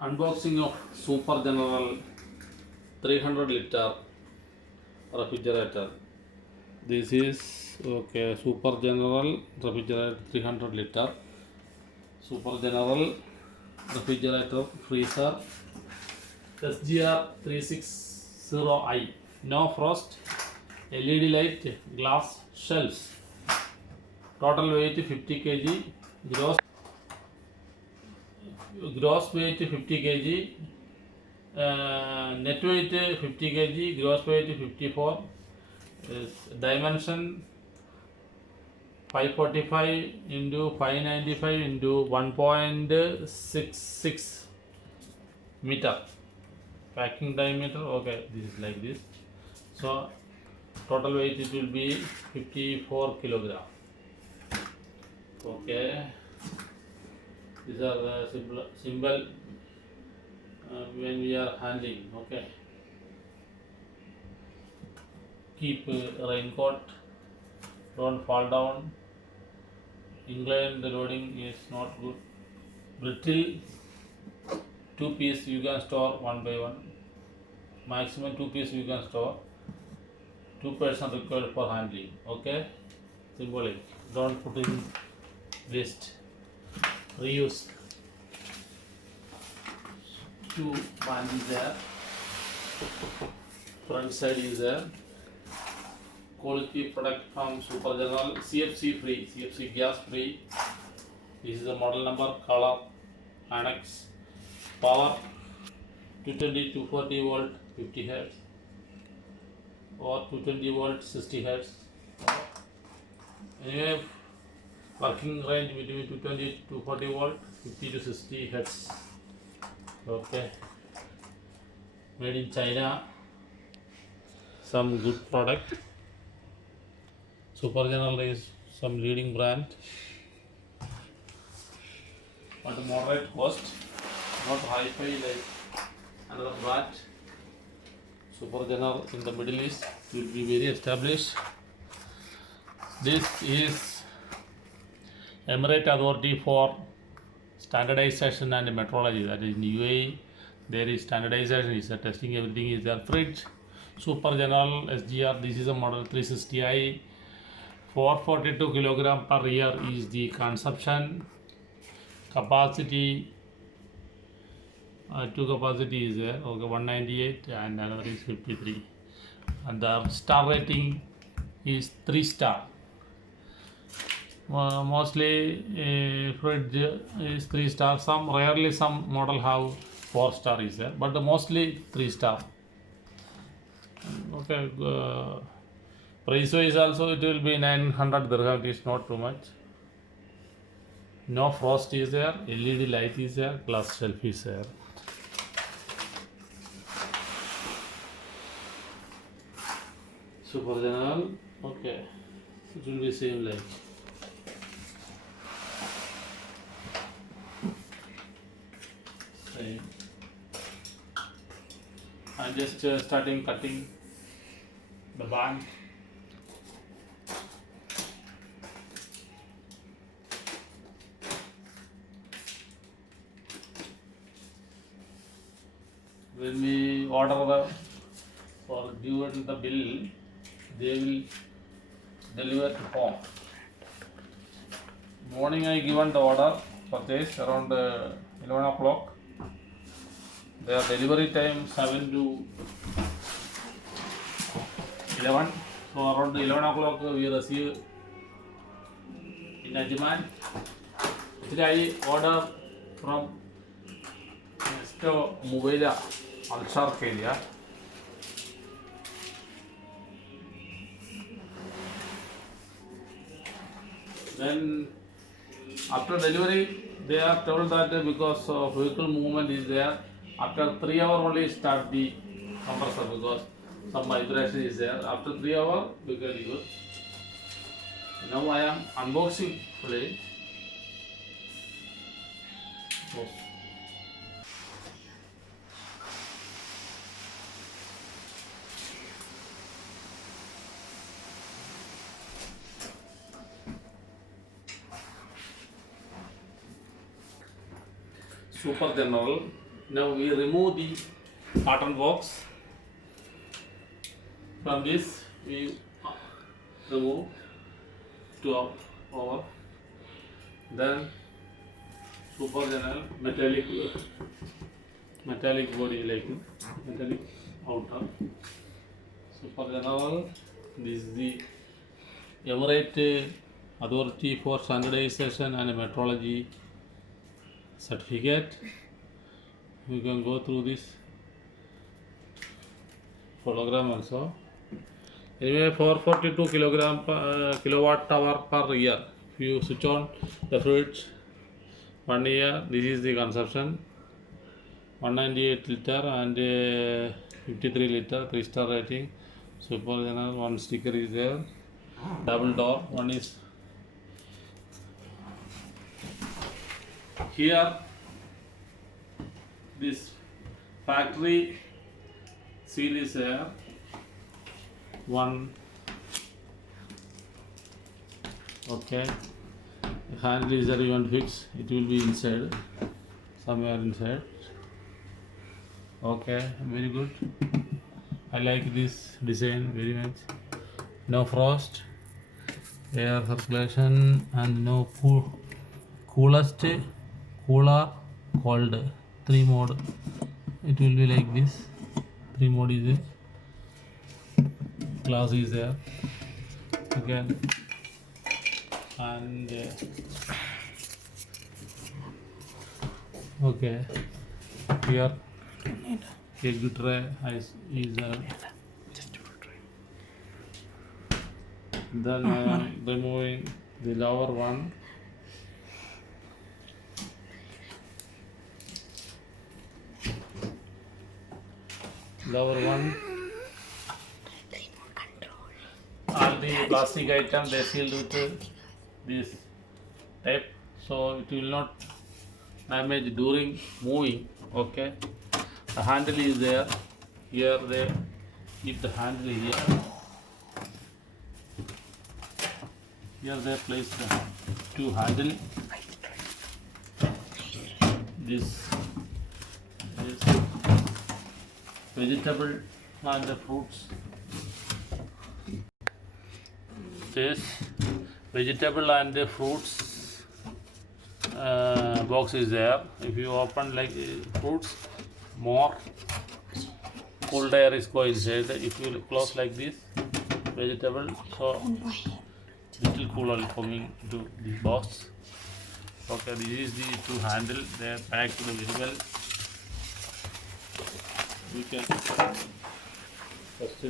Unboxing of Super General 300 liter refrigerator. This is Super General refrigerator 300 liter. Super General refrigerator freezer SGR 360i. No frost. LED light, glass shelves. Total weight 50 kg. Gross weight 50 kg. Net weight 50 kg, gross weight 54. Dimension 545 into 595 into 1.66 meter. Packing diameter, okay, this is like this. So total weight it will be 54 kilogram. Okay, these are the symbol when we are handling. Okay, keep raincoat, don't fall down. Inclined loading is not good. Brittle, 2 piece you can store one by one. Maximum 2 piece you can store. 2 person required for handling. Okay, symbolic. Don't put in waste. Reuse. 2 pan is there. Front side is there. Quality product from Super General, CFC free, CFC gas free. This is the model number, color, annex, power 220 240 volt 50 Hz or 220 volt 60 Hz. Anyway, working range between 220 240 volt 50 to 60 Hz. Okay, made in China. Some good product. Super General is some leading brand, but moderate cost, not high-fi like another brand. Super General in the Middle East will be very established. This is Emirate Authority for Standardization and Metrology. That is in UAE. There is standardization, is testing, everything is there. Fridge, Super General SGR. This is a model 360i. 442 kilogram per year is the consumption. Capacity, two capacity is there. Okay, 198 and another is 53. And the star rating is 3 star. Mostly fridge is 3 star. Some rarely some model have 4 star is there, but mostly 3 star. Okay. Price wise also it will be 900 dirham. It is not too much. No frost is there. LED light is there. Glass shelf is there. Super General. Okay, it will be same like. Same. I'm just starting cutting the band. When we order for given the bill, they will deliver to home. Morning I given the order purchase around 11 o'clock. Their delivery time 7 to 11. So around 11 o'clock we receive in Ajman. Actually I order from Mr. Mubela Alshar area. Then after delivery they are told that because vehicle movement is there, after 3 hours only start the compressor because some vibration is there. After 3 hours we can use. Now I am unboxing fully. Super General Now we remove the carton box. From this we remove to our then super general metallic body like metallic outer super general. This is the Emirate Authority for Standardization and Metrology certificate. You can go through this hologram also. Anyway, 442 kilowatt hour per year. If you switch on the fridge 1 year, this is the consumption 198 liter and 53 liter, 3-star rating. Super general, one sticker is there. Double door, one is here. This factory seal is there. One, okay. The handle is there, you want to fix. It will be inside, somewhere inside. Okay, very good. I like this design very much. No frost, air circulation, and no coolest, cooler, cold. 3 mode. It will be like this. 3 mode is it. Glass is there. Again, and okay. Here, egg tray is then I am removing the lower one. Lower one. All the plastic items they sealed with this tape, so it will not damage during moving. Okay. The handle is there. Here they keep the handle here. Here they place the 2 handle. This vegetable and the fruits. This vegetable and the fruits box is there. If you open like fruits, more cold air is going inside. If you close like this, vegetable, so little cooler coming to the box. Okay, this is the 2 handle. They are packed very well. We can first